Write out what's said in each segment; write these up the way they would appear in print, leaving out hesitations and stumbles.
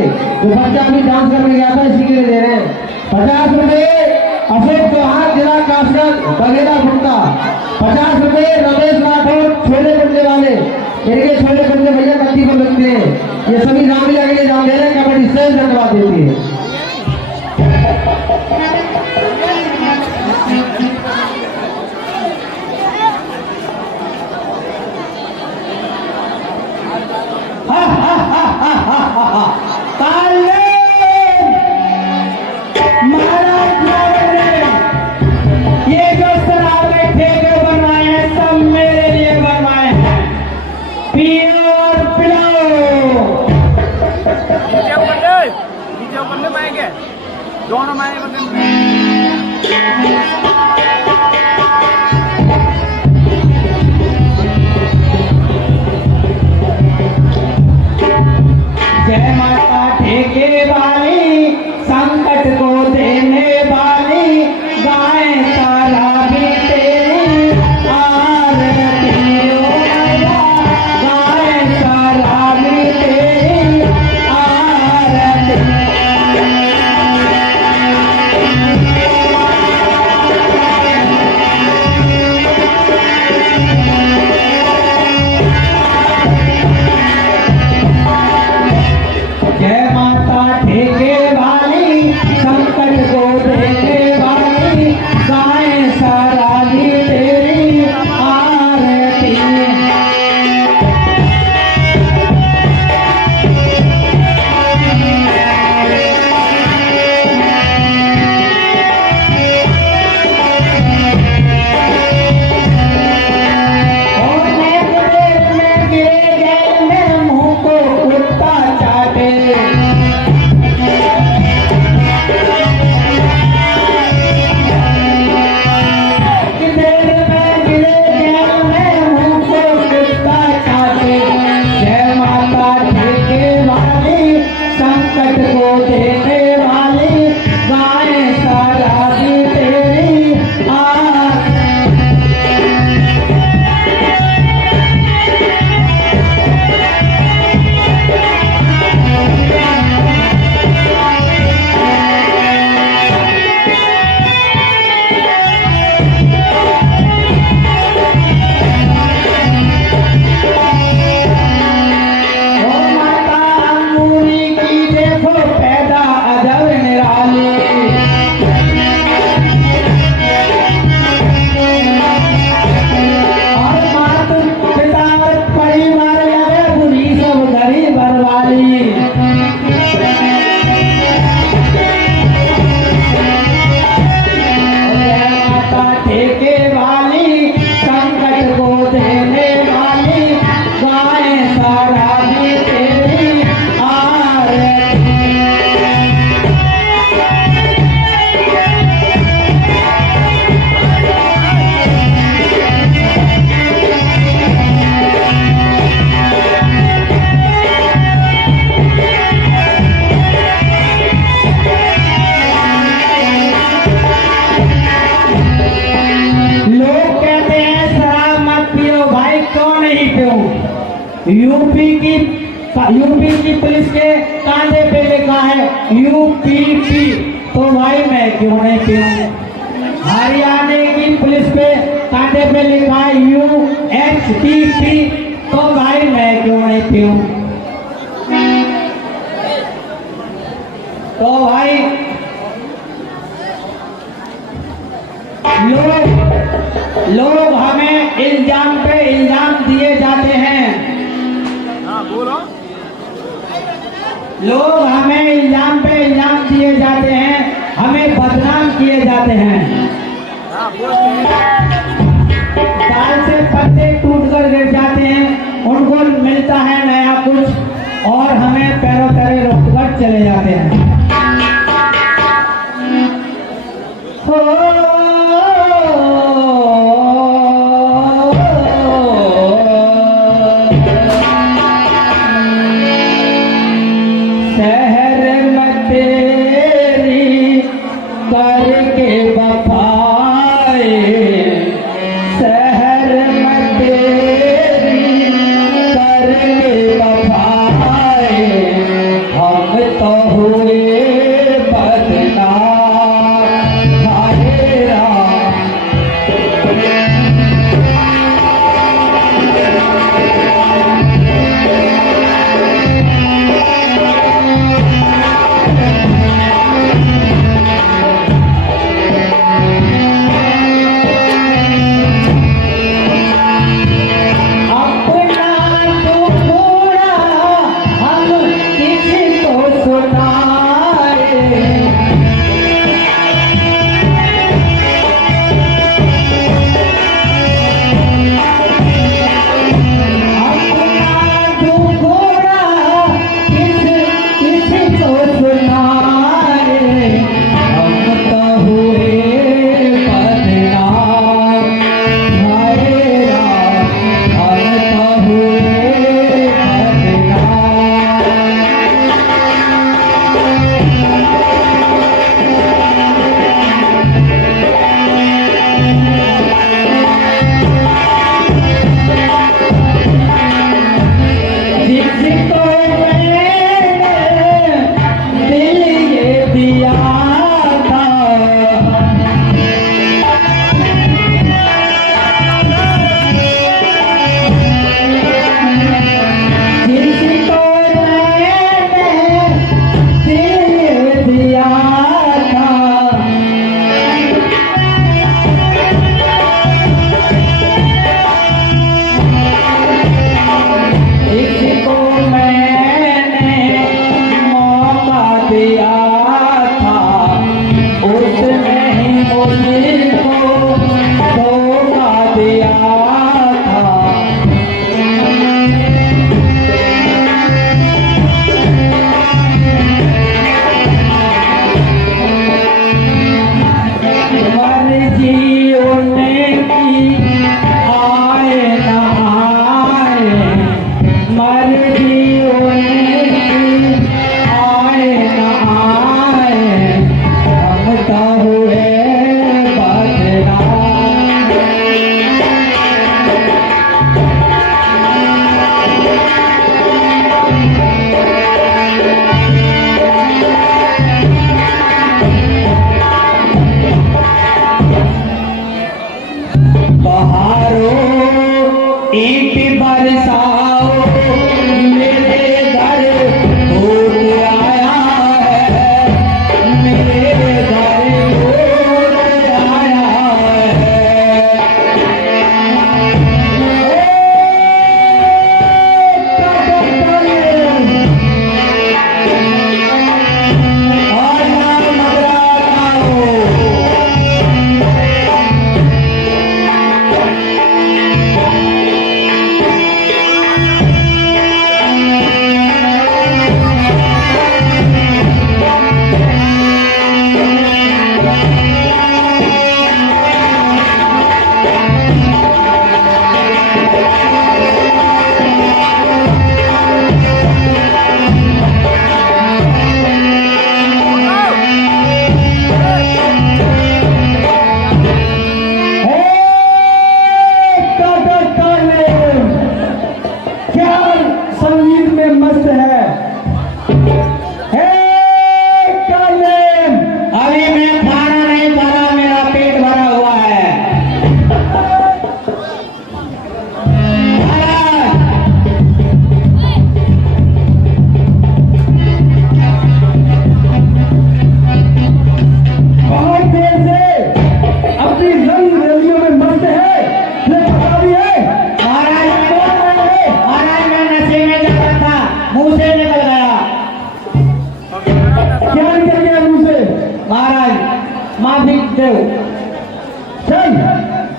जो बच्चा अभी डांस करने गया था इसी के लिए दे रहे हैं 50 रुपए। अशोक चौहान जिला कासगंज बगेरा भुट्टा 50 रुपए। रमेश राठौर छोले कुंडे वाले इनके छोले कुंडे भैया नदी पर लगते हैं। ये सभी रामलीला के लिए जान दे रहे हैं। कबड्डी से धन्यवाद देती है। दोनों माए जय माता ठेके वाली संकट को देने वाली गाय तारा भी तेरी आरती ओ मैया गाय तारा भी तेरी आरती। जय माता ठेके वाली संकट को देने वाली गाय सारा भी तेरी आरती। संकट को देने वाली गाय सारा भी तेरी यूपी की पुलिस के कांधे पे लिखा है यूपीपी, तो भाई मैं क्यों नहीं पीऊं। हरियाणा की पुलिस पे कांधे पे लिखा है यूएचटीपी, तो भाई मैं क्यों नहीं पीऊं। तो भाई लोग हमें इल्जाम पे इल्जाम दिए जाते हैं। बोलो। लोग हमें इल्जाम पे इल्जाम दिए जाते हैं, हमें बदनाम किए जाते हैं। दाल से पत्ते टूट कर गिर जाते हैं, उनको मिलता है नया कुछ और हमें पैरों तले रोक कर चले जाते हैं।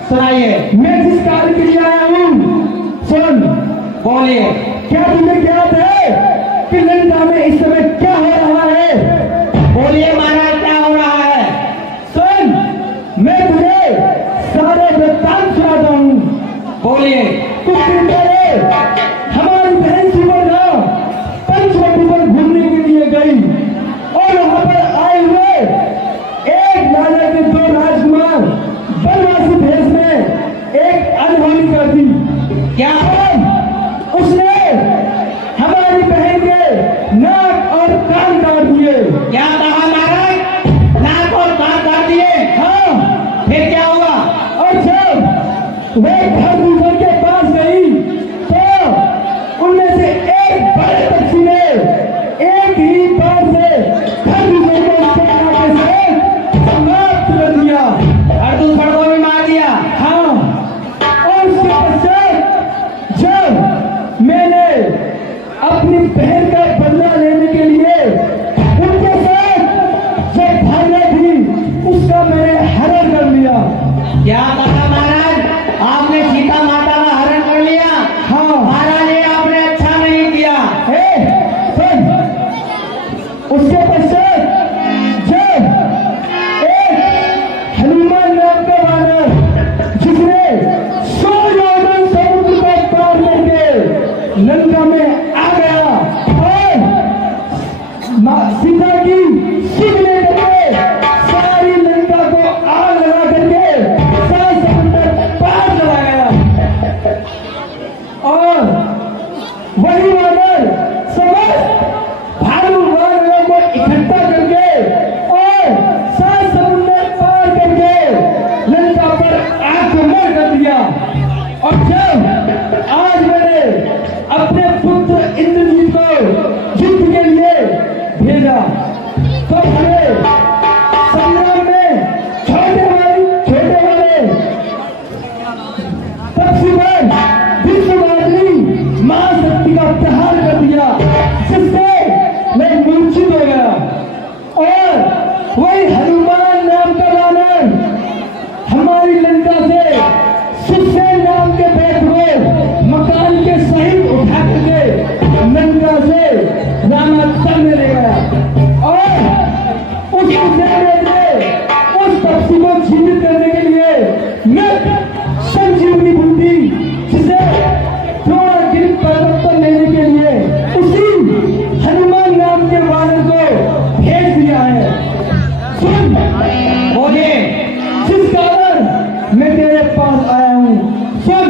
सुनाइए। मैं जिस कार्य के लिए आया हूँ, सुन। बोलिए। क्या तुम्हें ज्ञात है कि लंका में इस समय क्या हो रहा है? बोलिए महाराज, क्या हो रहा है? सुन, मैं तुझे सारे वृत्तांत सुनाता हूँ। बोलिए। कुछ दिन पहले हमारी बहन सुवर्णा पंचवटी पर घूमने के लिए गई और वहां पर आए हुए एक राजा के दो राजकुमार बनवासी भेष में एक अनहोनी कर दी। क्या? उसने हमारी बहन के नाक और कान काट दिए। क्या कहा महाराज? नाक और कान काट दिए? हाँ। फिर क्या हुआ? और जब वे घर दूसरे के पास गई तो उनमें से एक बड़े पक्षी ने एक ही बार से घर दूसरे को उसके नाके से समाप्त कर दिया और दूसरे को भी मार दिया। हाँ। और उसके पश्चात जब मैंने अपनी बहन का बदला लेने के लिए उनके साथ जब भागना थी, उसका मैंने हरण कर लिया। क्या कहा महाराज? आपने सीता माता का हरण कर लिया? हाँ। महाराज, ये आपने अच्छा नहीं किया। सुन, उसके पश्चात जब एक हनुमान नाम का वानर, जिसने 100 योजन समुद्र को पार करके लंका में आ गया और सीता की सीख लेकर के सारी लंका को आग लगा करके सात समुद्र पार चला गया। और वही वानर समस्त भालू वानरों को इकट्ठा करके और सात समुद्र पार करके लंका पर आक्रमण कर दिया। और जब आज मैंने अपने पुत्र इंद्रजीत को युद्ध के लिए भेजा तो हमें संग्राम में छोटे वाले पक्षी पर विश्ववादी महाशक्ति का प्रहार कर दिया, जिससे मैं मूर्छित हो गया। और वही हनुमान नाम का वानर हमारी लंका से सुसेन नाम के बैठ को मकान के सहित उठा करके लंका से रामाचल में ले गया और उस सुसेन ने उस पक्षी को जीवित करने के लिए मैं संजीवनी बुद्धि, जिसे द्रोणागिरि पर्वत पर लेने के लिए उसी हनुमान नाम के वानर को भेज दिया है। सुन, बोलिए। जिस कारण मैं तेरे पास आया हूँ, सुन।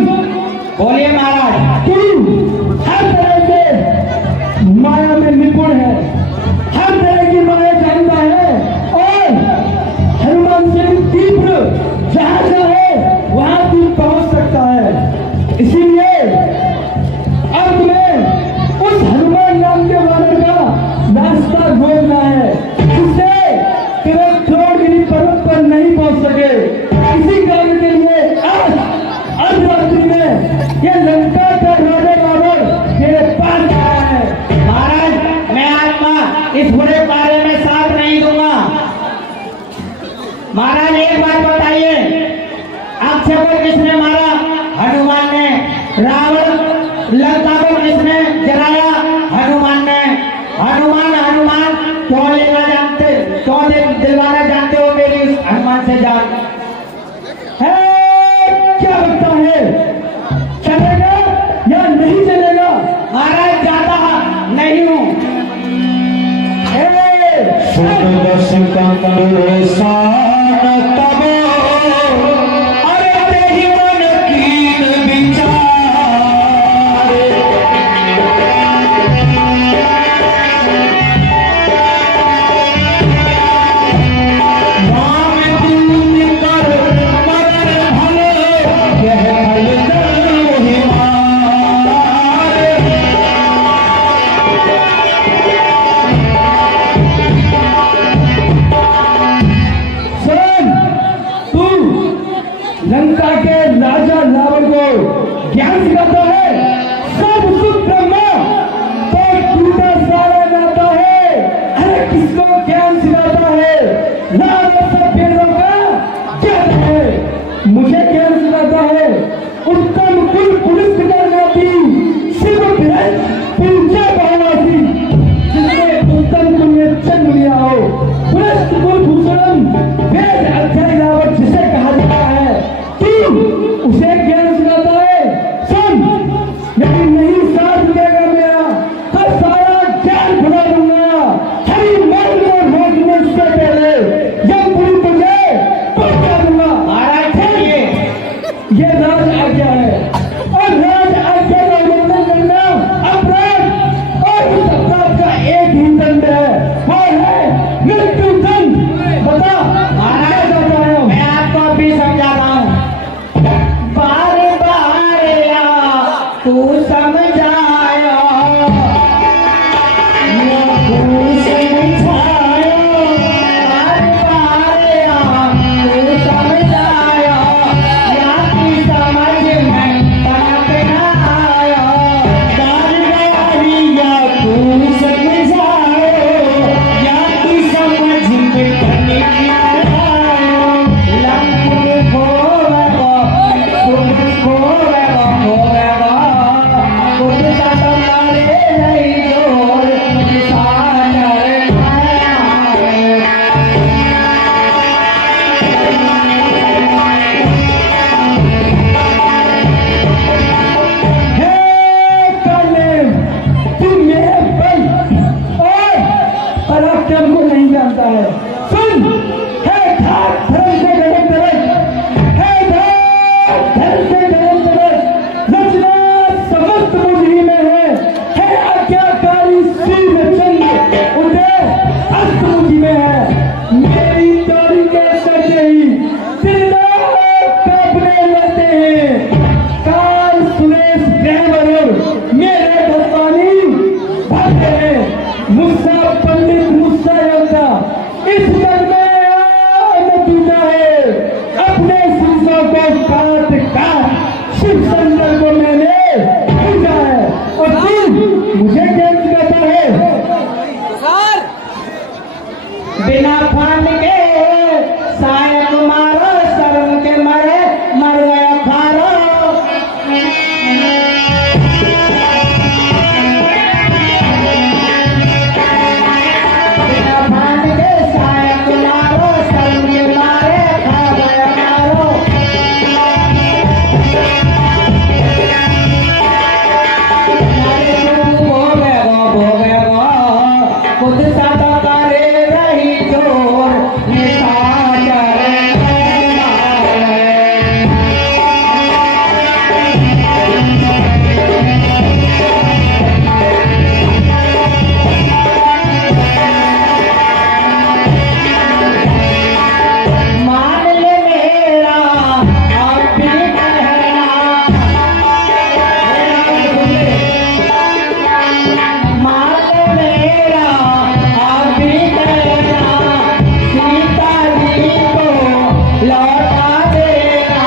बोलिए महाराज। तू हर तरह से माया में निपुण है, हर तरह की माया जानता है और हनुमान से भी तीव्र जहां चाहे वहां तू पहुंच सकता है। इसीलिए अब तुम्हें उस हनुमान नाम के वानर का रास्ता रोकना है, जिससे केवल द्रोणगिरि पर्वत पर नहीं पहुंच सके। इसी कारण के लिए आज अर्धरात्रि में ये लंका का राजा रावण मेरे पास आया है। महाराज, मैं आपका इस बुरे कार्य में साथ नहीं दूंगा। महाराज, एक बात बताइए, अक्षय को किसने मारा? हनुमान ने। रावण लंका को किसने जलाया? हनुमान ने। हनुमान हनुमान क्यों लेना जानते, क्यों दिलवाना जानते हो मेरी उस हनुमान से जान? है क्या लगता है, चलेगा या नहीं चलेगा? महाराज, जाता नहीं हूँ। अरे तेरी मन कीन विचार, राम दूत कर मरण भले, यह भल जल हिमार। सुन, तू लंका के राजा रावण को ज्ञान सिखाता है, सब सुख ब्रह्मा तो टूटा सारा नाता है। अरे किसको ज्ञान सिखाता है? रावण सब वेदों का ज्ञान है, मुझे ज्ञान सिखाता ये राज आज्ञा है और राज आज्ञा का उल्लंघन करना अपराध और उस अपराध का एक ही दंड है, वो है मृत्यु दंड। बता महाराज मैं आपको अभी समझाता हूँ। बार बार तू समझाया को नहीं जानता है। सुन, है घाट धर्म से गलत तरफ, है घाट धर्म से गलत तरफ, रचना समस्त मुझी में है आज्ञाकारी शिव चंद्र उदय अस्त मुझी में है। मेरी तोड़ी के सजे ही कांपने लगते हैं। काल सुरेश ड्राइवर मेरे भगवानी भागते हैं। मुस्सा पंडित मुस्सा योद्धा इस मन में नतीजा है। अपने शीशों को काट काट शिव चंद्र को मैंने पूजा है और तू मुझे क्या कहता है? बिना फांद के सायक मारो, शर्म के मरे मर गया खारो। बिना फांद के सायक मारो, शर्म के मारे खा गया खारो। भोगेगा खुद सादा करे रही जोर मान ले मेरा आप भी कहना, मान ले मेरा आप भी कहना, सीता जी को लौटा देना।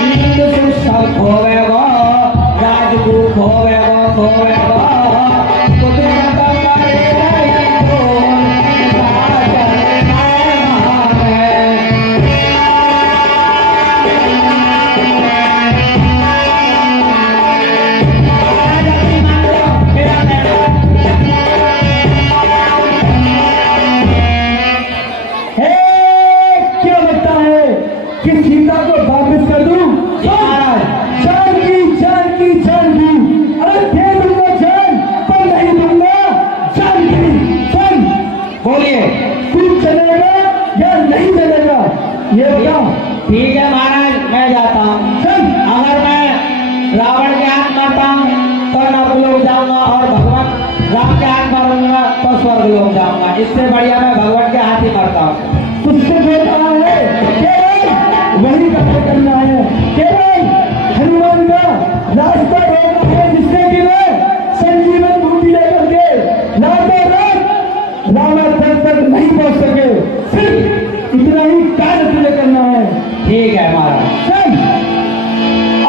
नींद से सब खोवेगा, राजपूत खोवेगा खुद सादा करे रही जोर साजन मेहमान है। हे, क्या लगता है कि सीता को वापस कर दूं? जान की अरे दे दूंगा जान, पर नहीं दूंगा जान की। सुन, बोलिए तू चलेगा या नहीं चलेगा ये बता। ठीक है महाराज मैं जाता हूँ। चल, अगर मैं रावण के हाथ मारता हूँ तो नरकलोक जाऊंगा और भगवान राम के हाथ मारूंगा तो स्वर्गलोक जाऊंगा। इससे बढ़िया मैं भगवान के हाथ ही मरता हूँ। तुझसे जो कहा है केवल वही करना है, केवल हनुमान का रास्ता रोकना है, जिससे कि मैं संजीवन बूटी लेकर के रातों रात रावण तक नहीं पहुंच सके। सिर्फ इतना ही कार्य तुझे करना है। ठीक है महाराज। चल,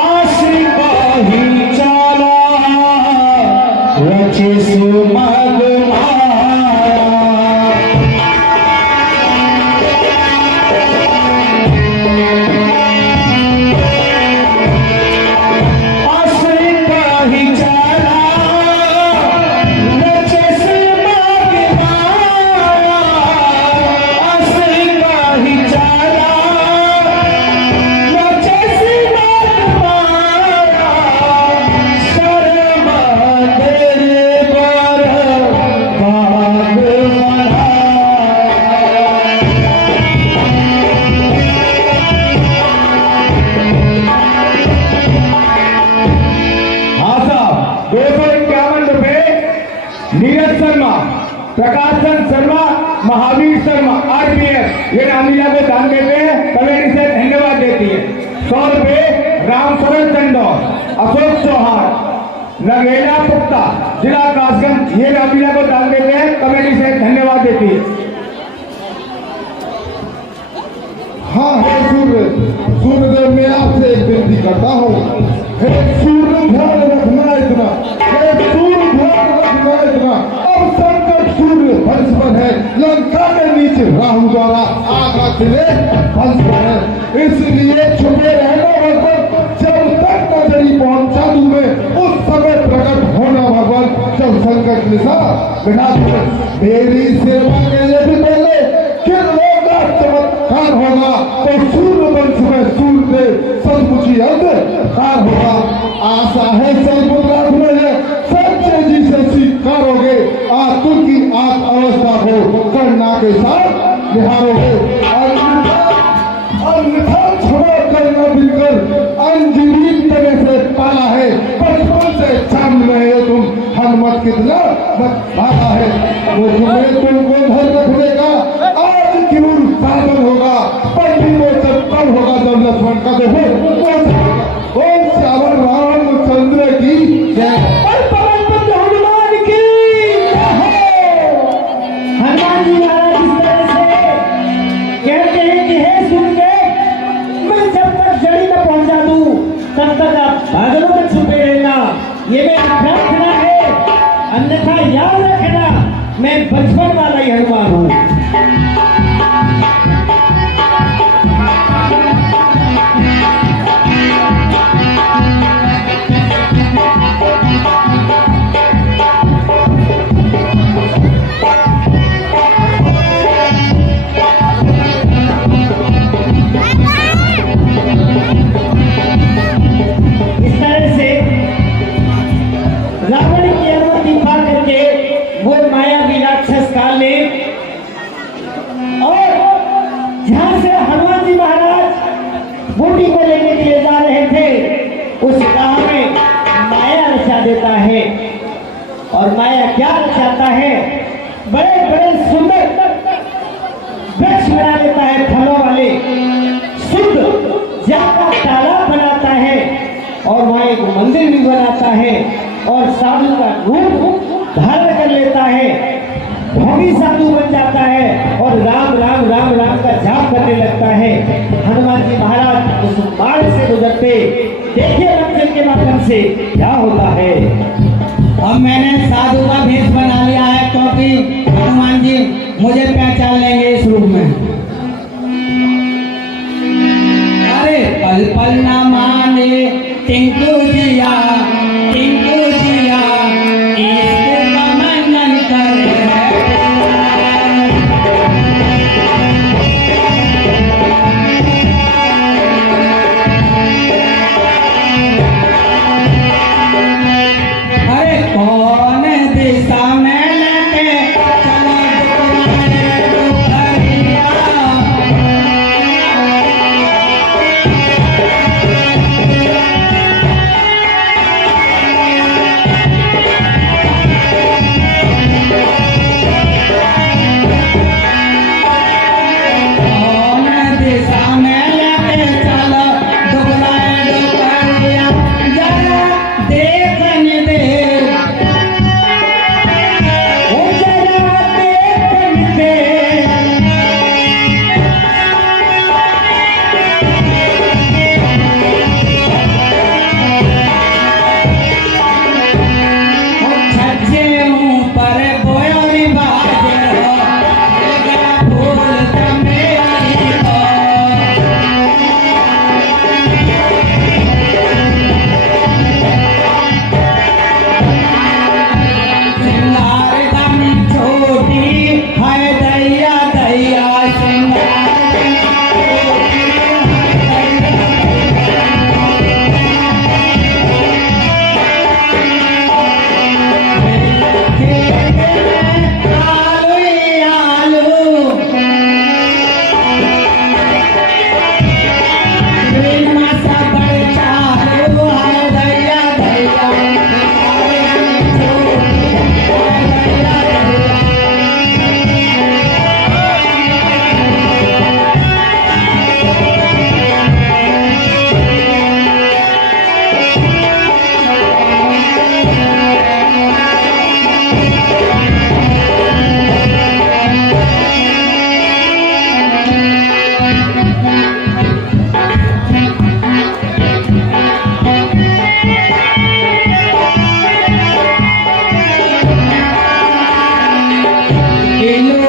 आश्रित ही चला रचे सुमग नीरज शर्मा, प्रकाश चंद शर्मा, महावीर शर्मा, RPF ये रामलीला को दान देते हैं, कमेटी से धन्यवाद देती है। 100 रुपए रामचरण चंदौर, अशोक चौहान, नगेला पुख्ता, जिला कासगंज ये रामलीला को दान देते हैं, कमेटी से धन्यवाद देती है। हाँ है सूर्यदेव, मैं आपसे एक विनती करता हूँ, हे सूर्य ध्यान रखना इतना, हे सूर्य ध्यान रखना इतना। अब संकट सूर्य वंश पर है, लंका के नीचे राहु द्वारा आगा किले वंश पर है, इसलिए छुपे रहना भगवान, जब तक नजरी पहुंचा दूंगे उस समय प्रकट होना भगवान, जब संकट निशा बिना मेरी सेवा के लिए भी पहले किन लोग का चमत्कार होगा, तो सूर्य वंश में सूर्य सचमुची अंधकार होगा। आशा है सलमुद्राथ में है, सच्चे जी से स्वीकारोगे, आतुर की आत्म अवस्था को करना के साथ निहारोगे। अन्यथा क्षमा करना बिल्कुल अंजलि तरह से पाला है, बचपन से चांद रहे हो तुम, हनुमत कितना मत भागा है, वो तुम्हें तुमको धर रखने का आज क्यों साधन होगा, पंडित को तब होगा जब लक्ष्मण का तो श्यावर रामचंद्र की जय। हनुमान की हनुमान जी महाराज इस तरह से कहते हैं कि हे सूर्यदेव, मैं जब तक जड़ी में पहुंचा दूं तब तक आप बादलों में छुपे रहना, ये मेरी प्रार्थना है, अन्यथा याद रखना मैं बचपन वाला ही हनुमान हूँ। बूटी को लेने के लिए जा रहे थे, उस राह में माया रचा देता है, और माया क्या रचाता है, बड़े बड़े सुंदर वृक्ष बना लेता है, फलों वाले शुद्ध जाका तालाब बनाता है, और वहां एक मंदिर भी बनाता है, और साधु का रूप धारण कर लेता है, भोगी साधु बन जाता है, और राम राम राम राम का जाप करने लगता है। हनुमान जी महाराज उस मार्ग से गुजरते, देखिए मंदिर के माध्यम से क्या होता है। अब मैंने साधु का भेष बना लिया है, क्योंकि हनुमान जी मुझे पहचान लेंगे इस रूप में। अरे पल पल न माने टिंकू जिया, टिंकू जिया, इश्क का मनन करे।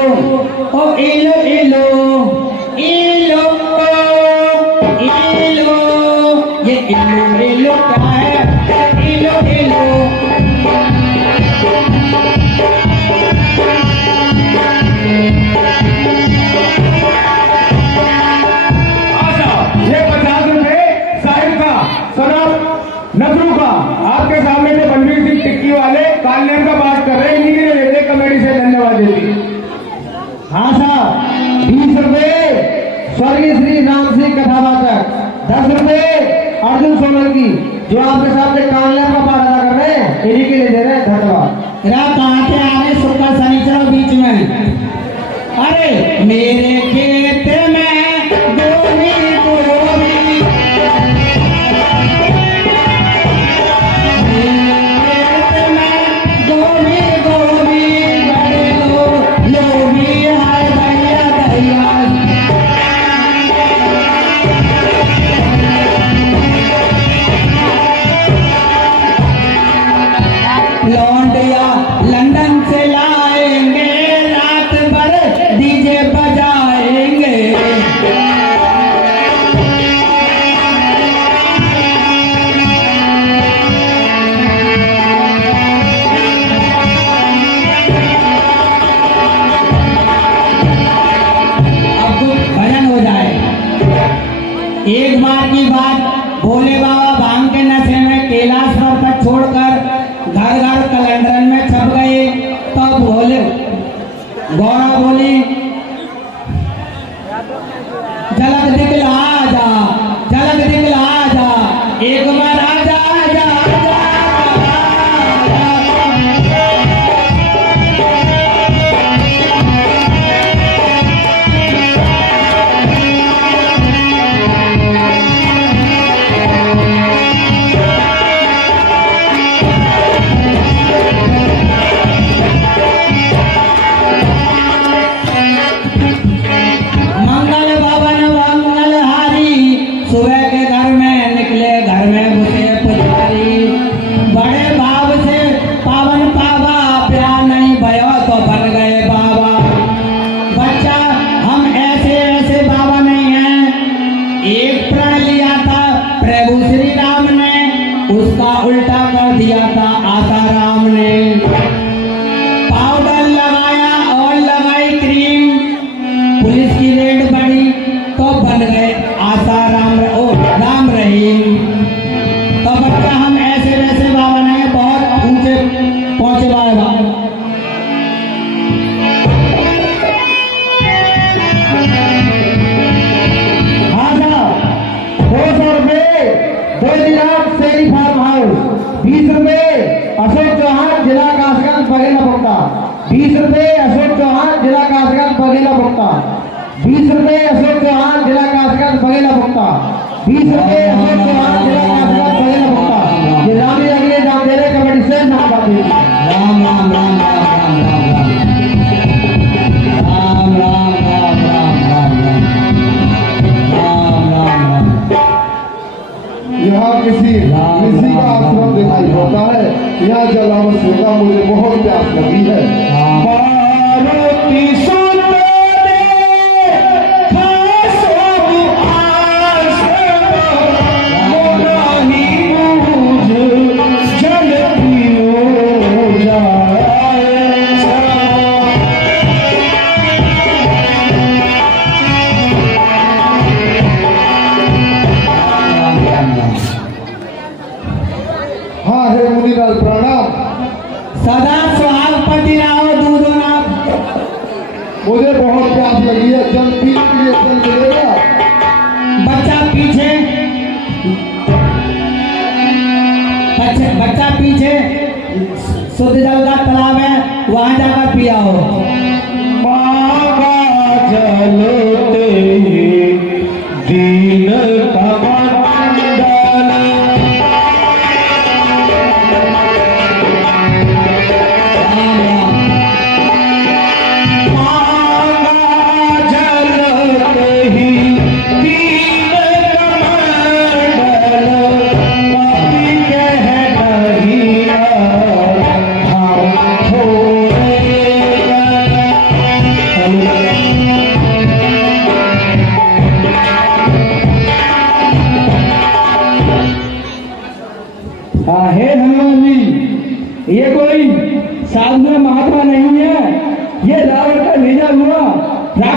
ओ इलो इलो इलो इलो, ये इलो इलो क्या है? इलो इलो ये 50 रुपए साहिब का, सनब नजरू का। आपके सामने जो बलवीर सिंह टिक्की वाले कालनेम का बात कर रहे हैं, इन्हीं के लिए कमेटी से धन्यवाद देती। हाँ साहब, 20 रुपए स्वर्गीय श्री राम सिंह कथावाचक, 10 रुपए अर्जुन सोलंकी जो आपके सामने कानले का पाठ अदा कर रहे हैं, इन्हीं के लिए दे रहे हैं। धन्यवाद। रात कहाँ के आ रहे? शुक्र शनिचर बीच में। अरे मेरे खेत में गोभी गोभी, मेरे खेत में गोभी गोभी, बड़े लोभी है दैया दैया। लौंडिया लंदन से लाएंगे, रात भर डीजे बजाएंगे। अब भजन हो जाए। एक बार की बात, भोले बाबा भांग के नशे में कैलाश पर्वत छोड़कर घर घर कैलेंडर में छप गए। तब भोले गौरा बोली, झलक दिखला जा, झलक दिखला जा, एक बार आजा आजा आजा। मंगल भवन मंगल हारी, सुबह के घर में निकले, घर में घुसे पुजारी। बड़े भाव से पावन पावा, प्यार नहीं भयो तो बन गए बाबा। बच्चा हम ऐसे ऐसे बाबा नहीं हैं। एक प्रण लिया था प्रभु श्री राम ने, उसका उल्टा कर दिया था आसाराम ने। पाउडर लगाया और लगाई क्रीम, पुलिस की रेड बढ़ी तो बन गए आसाराम ओ राम रहीम। तो बच्चा हम ऐसे वैसे बाबा नहीं, बहुत ऊंचे पहुंचे वाले बाबा। हाँ साहब, 200 रुपए बैजनाथ शेरी फार्म हाउस, 20 रुपए अशोक चौहान जिला कासगंज बघेला भुगता, 20 रुपए अशोक चौहान जिला कासगंज बघेला भुगता, 20 रुपए अशोक चौहान जिला कासगंज बघेला भुगता, 20 रुपए अशोक चौहान जिला कासगंज बघेला भुगता। ये रामी अगले नाम दे रहे कमेटी से नाम बात हुई। राम राम राम राम राम राम राम राम राम राम राम राम राम राम। यहाँ किसी का आश्रम दिखाई होता है, यहाँ जल आवश्यकता मुझे बहुत प्यास लगी है। मारुति सुंदर हाँ हे मुनिलाल प्रणाम। सदा सुहाग पति रहो दूधो ना। मुझे बहुत प्यास लगी है, जल पीने के लिए जल मिलेगा? बच्चा पीछे, बच्चा पीछे शुद्ध जल का तालाब है, वहां जाकर पिया हो। माँ का जल तेरी दीन कमंडल, थोड़े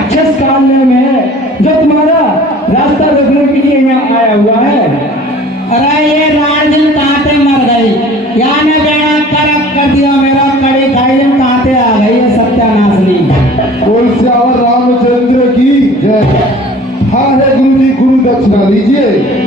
राक्षस कालने में जो तुम्हारा रास्ता रोकने के लिए यहाँ आया हुआ है। अरे ये राजदिल कहाँ से मर गई, यहाँ ने बेड़ा करक कर दिया मेरा, कड़ी खाई दिन कहाँ से आ गई है सत्यानाशनी। बोल श्यावर रामचंद्र की जय। हाँ है गुरु जी, गुरु दक्षिणा लीजिए।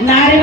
नारी